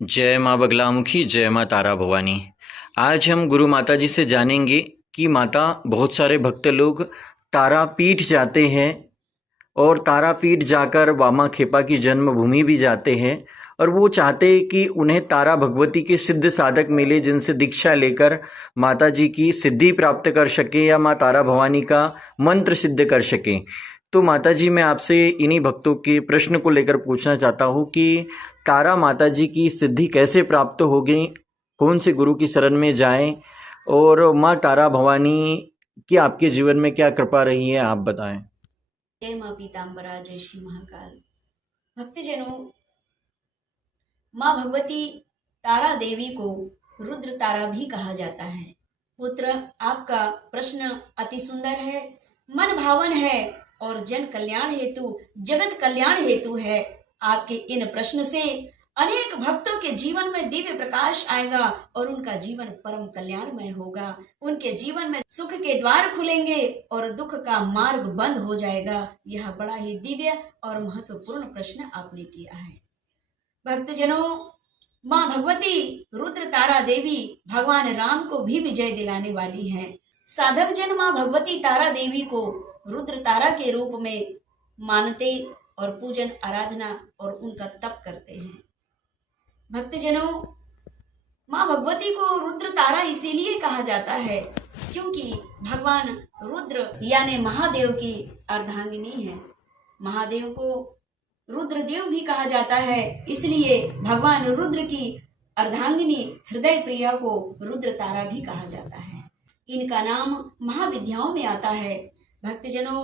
जय माँ बगलामुखी, जय माँ तारा भवानी। आज हम गुरु माता जी से जानेंगे कि माता बहुत सारे भक्त लोग तारापीठ जाते हैं और तारापीठ जाकर वामा खेपा की जन्मभूमि भी जाते हैं और वो चाहते हैं कि उन्हें तारा भगवती के सिद्ध साधक मिले जिनसे दीक्षा लेकर माता जी की सिद्धि प्राप्त कर सके या माँ तारा भवानी का मंत्र सिद्ध कर सकें। तो माता जी, मैं आपसे इन्हीं भक्तों के प्रश्न को लेकर पूछना चाहता हूँ कि तारा माता जी की सिद्धि कैसे प्राप्त होगी, कौन से गुरु की शरण में जाएं और माँ तारा भवानी की आपके जीवन में क्या कृपा रही है, आप बताएं। जय माँ पीताम्बरा, जय श्री महाकाल। भक्तजनों, माँ भगवती तारा देवी को रुद्र तारा भी कहा जाता है। पुत्र, आपका प्रश्न अति सुंदर है, मन भावन है और जन कल्याण हेतु, जगत कल्याण हेतु है। आपके इन प्रश्न से अनेक भक्तों के जीवन में दिव्य प्रकाश आएगा और उनका जीवन परम कल्याणमय होगा। उनके जीवन में सुख के द्वार खुलेंगे और दुख का मार्ग बंद हो जाएगा। यह बड़ा ही दिव्य और महत्वपूर्ण प्रश्न आपने किया है। भक्तजनों, माँ भगवती रुद्र तारा देवी भगवान राम को भी विजय दिलाने वाली हैं। साधक जन माँ भगवती तारा देवी को रुद्र तारा के रूप में मानते और पूजन, आराधना और उनका तप करते हैं। भक्तजनों, माँ भगवती को रुद्र तारा इसीलिए कहा जाता है क्योंकि भगवान रुद्र यानी महादेव की अर्धांगिनी है। महादेव को रुद्रदेव भी कहा जाता है, इसलिए भगवान रुद्र की अर्धांगिनी हृदय प्रिया को रुद्र तारा भी कहा जाता है। इनका नाम महाविद्याओं में आता है। भक्तजनों,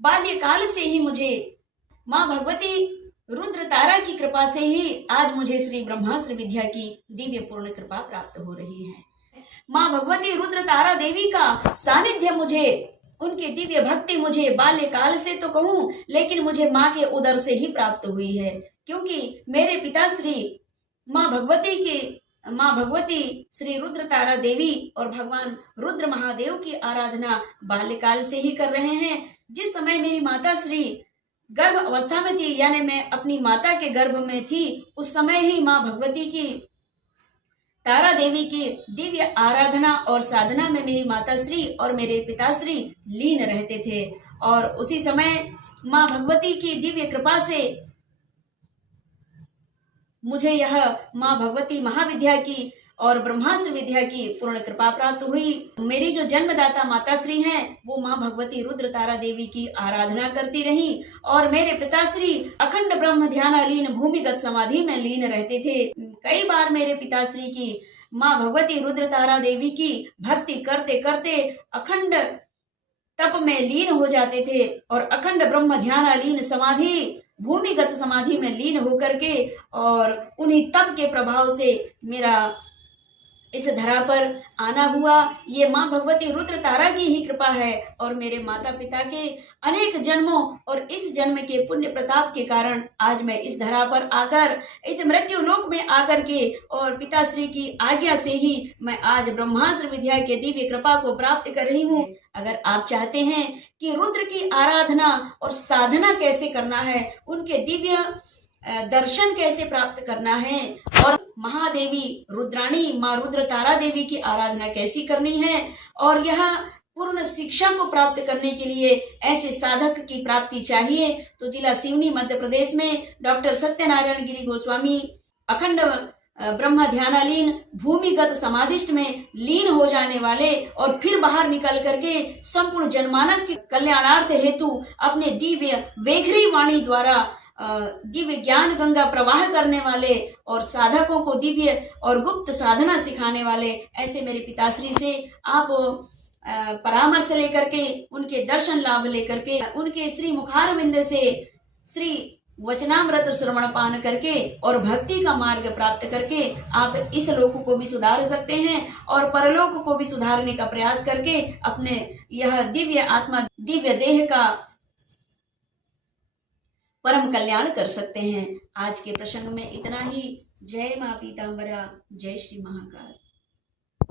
बाल्यकाल से ही मुझे माँ भगवती रुद्र तारा की कृपा से ही आज मुझे श्री ब्रह्मास्त्र विद्या की दिव्य पूर्ण कृपा प्राप्त हो रही है। माँ भगवती रुद्र तारा देवी का सानिध्य मुझे, उनकी दिव्य भक्ति मुझे बाल्यकाल से तो कहूं, लेकिन मुझे माँ के उदर से ही प्राप्त हुई है, क्योंकि मेरे पिताश्री माँ भगवती श्री रुद्र तारा देवी और भगवान रुद्र महादेव की आराधना बाल्यकाल से ही कर रहे हैं। जिस समय मेरी माता श्री गर्भ अवस्था में थी, यानी मैं अपनी माता के गर्भ में थी, उस समय ही माँ भगवती की, तारा देवी की दिव्य आराधना और साधना में मेरी माताश्री और मेरे पिताश्री लीन रहते थे। और उसी समय माँ भगवती की दिव्य कृपा से मुझे यह माँ भगवती महाविद्या की और ब्रह्मास्त्र विद्या की पूर्ण कृपा प्राप्त हुई। मेरी जो जन्मदाता माताश्री हैं, वो माँ भगवती रुद्र तारा देवी की आराधना करती रही और मेरे पिताश्री अखंड ब्रह्म ध्यानालीन भूमिगत समाधि में लीन रहते थे। कई बार मेरे पिताश्री की माँ भगवती रुद्र तारा देवी की भक्ति करते करते अखंड तप में लीन हो जाते थे और अखंड ब्रह्म ध्यानालीन समाधि, भूमिगत समाधि में लीन होकर के और उन्हीं तप के प्रभाव से मेरा इस धरा पर आना हुआ। ये माँ भगवती रुद्र तारा की ही कृपा है और मेरे माता पिता के अनेक जन्मों और इस जन्म के पुण्य प्रताप के कारण आज मैं इस धरा पर आकर, इस मृत्यु लोक में आकर के और पिताश्री की आज्ञा से ही मैं आज ब्रह्मास्त्र विद्या के दिव्य कृपा को प्राप्त कर रही हूँ। अगर आप चाहते हैं कि रुद्र की आराधना और साधना कैसे करना है, उनके दिव्य दर्शन कैसे प्राप्त करना है और महादेवी रुद्राणी माँ रुद्र तारा देवी की आराधना कैसी करनी है और यह पूर्ण शिक्षा को प्राप्त करने के लिए ऐसे साधक की प्राप्ति चाहिए, तो जिला सिवनी मध्य प्रदेश में डॉक्टर सत्यनारायण गिरी गोस्वामी अखंड ब्रह्म ध्यानालीन भूमिगत समाधिष्ट में लीन हो जाने वाले और फिर बाहर निकल करके संपूर्ण जनमानस के कल्याणार्थ हेतु अपने दिव्य वेखरी वाणी द्वारा दिव्य ज्ञान गंगा प्रवाह करने वाले और साधकों को दिव्य और गुप्त साधना सिखाने वाले ऐसे मेरे पिताश्री से आप परामर्श लेकर के, उनके दर्शन लाभ लेकर के, उनके श्री मुखारविंद से श्री वचनामृत श्रवण पान करके और भक्ति का मार्ग प्राप्त करके आप इस लोक को भी सुधार सकते हैं और परलोक को भी सुधारने का प्रयास करके अपने यह दिव्य आत्मा, दिव्य देह का परम कल्याण कर सकते हैं। आज के प्रसंग में इतना ही। जय माँ पीताम्बरा, जय श्री महाकाल।